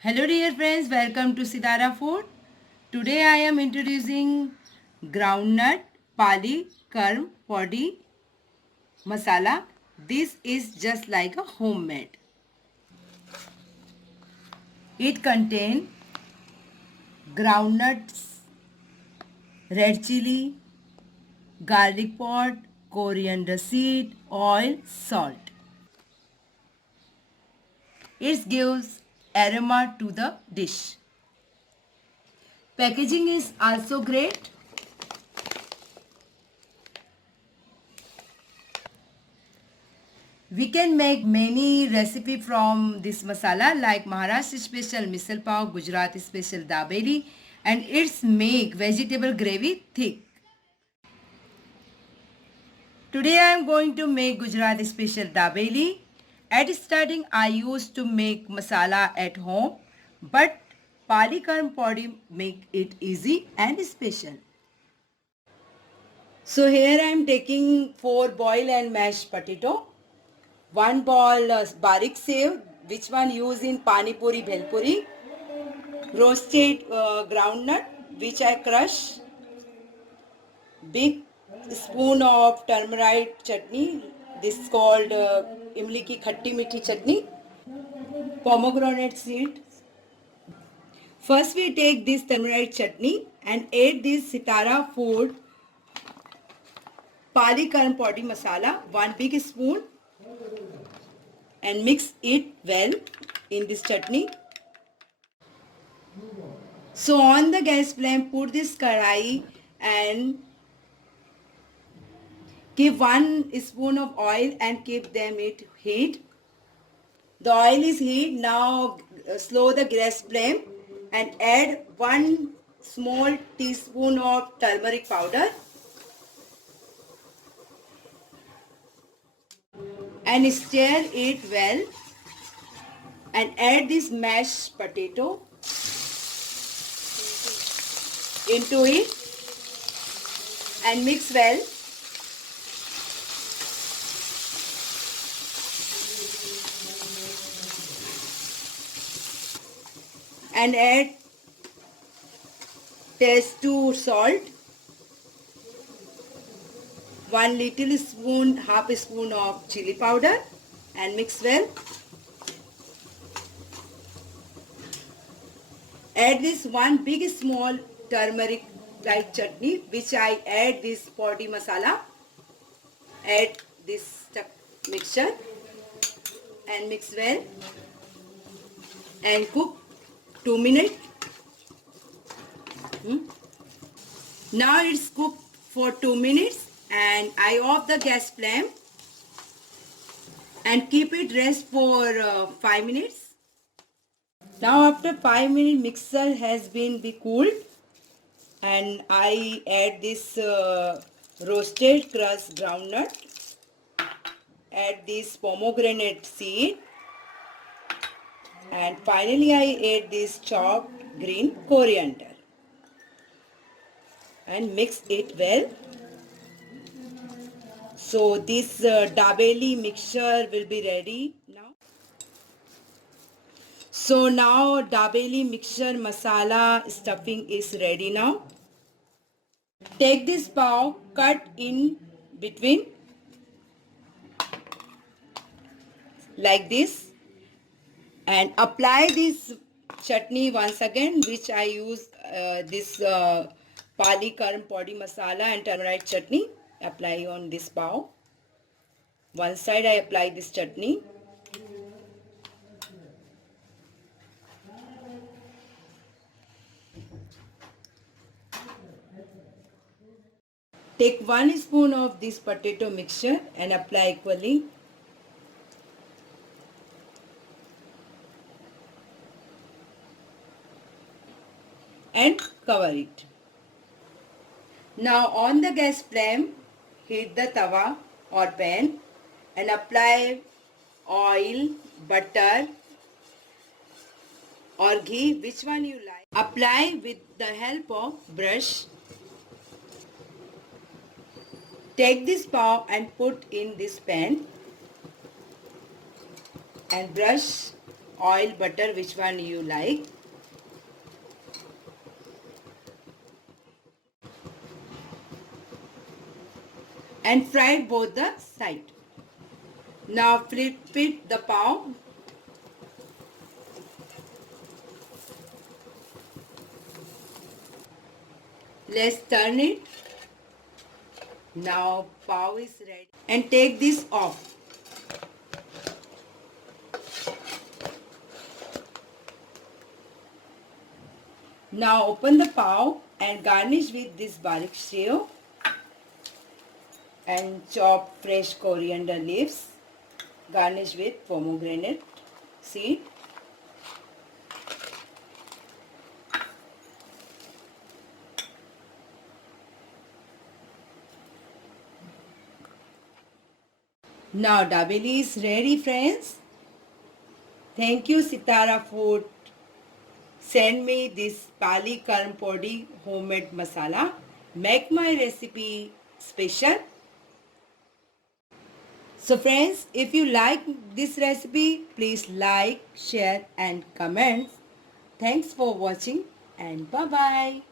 Hello dear friends, welcome to Sidara Food. Today I am introducing groundnut pali karm podi masala. This is just like a homemade. It contains groundnuts, red chili, garlic pot, coriander seed, oil, salt. It gives aroma to the dish. Packaging is also great. We can make many recipe from this masala like Maharashtra special misal pav, Gujarat special dabeli, and it's make vegetable gravy thick. Today I am going to make Gujarat special dabeli. At starting I used to make masala at home, but Pali Karm Podi make it easy and special. So here I am taking 4 boiled and mashed potato. One ball barik sev, which one use in pani puri, bhelpuri. Roasted groundnut, which I crush. Big spoon of turmeric chutney. This is called imli ki khatti mithi chutney. Pomegranate seed. First we take this turmeric chutney and add this Sitara food Pali Karan Podi masala, 1 big spoon, and mix it well in this chutney. So on the gas flame, put this karai and give 1 spoon of oil and keep them it heat. The oil is heat. Now slow the gas flame and add 1 small teaspoon of turmeric powder and stir it well and add this mashed potato into it and mix well. And add taste to salt, 1 little spoon, half a spoon of chili powder and mix well. Add this 1 big small turmeric like chutney, which I add this podi masala. Add this mixture and mix well and cook 2 minutes. Now it's cooked for 2 minutes and I off the gas flame and keep it rest for 5 minutes. Now after 5 minutes mixer has been cooled and I add this roasted crushed groundnut, add this pomegranate seed, and finally I add this chopped green coriander and mix it well. So this dabeli mixture will be ready now. So now dabeli mixture masala stuffing is ready now. Take this pav, cut in between like this and apply this chutney once again, which I use this Pali Karm Podi masala and turmeric chutney. Apply on this pav. One side I apply this chutney. Take 1 spoon of this potato mixture and apply equally. And cover it. Now on the gas flame, heat the tawa or pan and apply oil, butter or ghee, which one you like. Apply with the help of brush. Take this pav and put in this pan and brush oil, butter, which one you like. And fried both the side. Now flip it the pav. Let's turn it. Now pav is ready. And take this off. Now open the pav and garnish with this barik sev and chop fresh coriander leaves. Garnish with pomegranate seed. Now dabeli is ready, friends. Thank you, Sitara Food. Send me this Pali Karm Podi homemade masala. Make my recipe special. So friends, if you like this recipe, please like, share and comment. Thanks for watching and bye-bye.